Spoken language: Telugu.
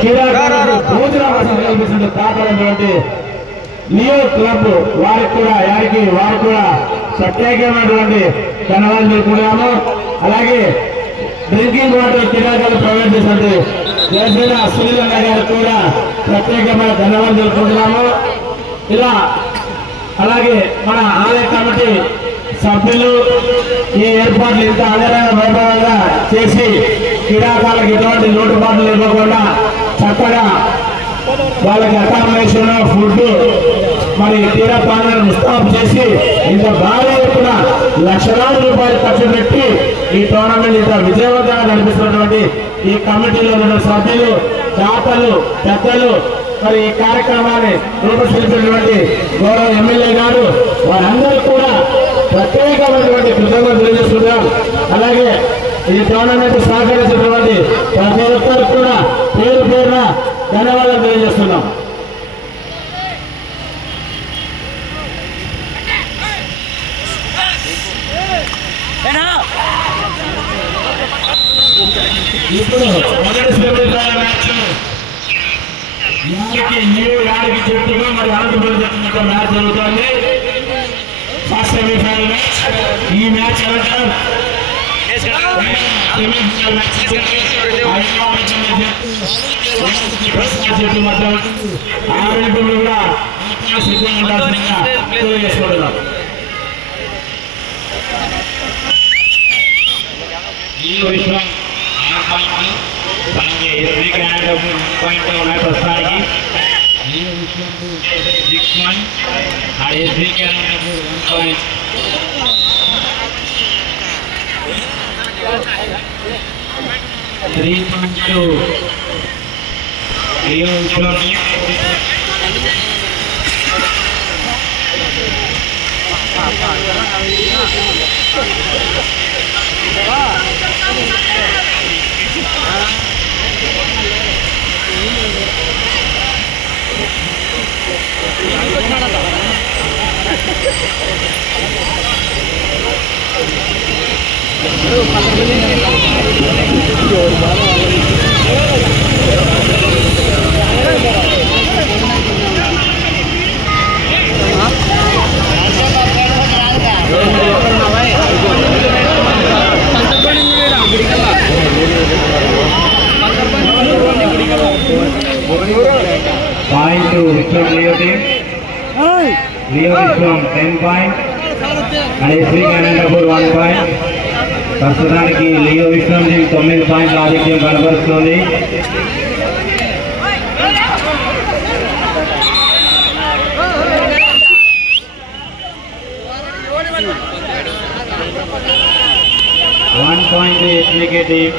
క్రీడాకారులకు భోజనం కోసం కల్పిస్తున్న తాపమైనటువంటి లియో క్లబ్ వారికి కూడా ప్రత్యేకమైనటువంటి ధన్యవాదాలు తెలుపుకున్నాము. అలాగే డ్రింకింగ్ వాటర్ క్రీడాకారులు ప్రొవైడ్ చేసినటువంటి జయశ్రీ సునీల్ అన్న గారికి కూడా ప్రత్యేకమైన ధన్యవాదాలు తెలుపుకుంటున్నాము. ఇలా అలాగే మన ఆలయ కమిటీ సభ్యులు ఈ ఏర్పాట్లు ఇంత ఆధారంగా వైభవంగా చేసి క్రీడాకారులకు ఎటువంటి లోటుపాట్లు ఇవ్వకుండా చక్కగా వాళ్ళకి అకామిడేషన్ ఫుడ్ మరి తీరా ప్రాంతాలను ముస్తాబు చేసి ఇంత భారీ ఎత్తున లక్షలాది రూపాయలు ఖర్చు పెట్టి ఈ టోర్నమెంట్ ఇంత విజయవంతంగా నడిపిస్తున్నటువంటి ఈ కమిటీలో ఉన్న సభ్యులు దాతలు పెద్దలు మరి ఈ కార్యక్రమాన్ని రూపొందించినటువంటి గౌరవ ఎమ్మెల్యే గారు వారందరూ కూడా ప్రత్యేకమైనటువంటి కృతజ్ఞతలు తెలియజేస్తున్నాం. అలాగే ఈ టోర్నమెంట్ సహకరించినటువంటి ప్రతి ఒక్కరికి కూడా పేరు పేరున ధన్యవాదాలు తెలియజేస్తున్నాం. ఇప్పుడు మొదటి సెమీఫైనల్ మ్యాచ్ యాడికి చెట్టుగా మరి అనంతపురం జట్టు మ్యాచ్ జరుగుతుంది. First semifinal match. ఈ మ్యాచ్ సెమీఫైనల్ మ్యాచ్ చెట్టు మధ్య ఆరోగ్యంలో కూడా సిద్ధంగా ఉండాల్సిందిగా తెలియజేసుకుంటున్నాం. ఈ విషయం మనకి ఎస్బీ క్యాండ్ 1 ఉన్నాయి ప్రస్తుతానికి. ఈ విషయం 6-1 ఆ ఎస్బీ క్యాండ్ 1 3.2 ఈ విషయం 10 points and ఎస్బీ క్యాండ్ 1 point. ప్రస్తుతానికి లియో విశ్వం టీం 9 పాయింట్ల ఆధిక్యం కనబరుస్తుంది. One point to SBK team.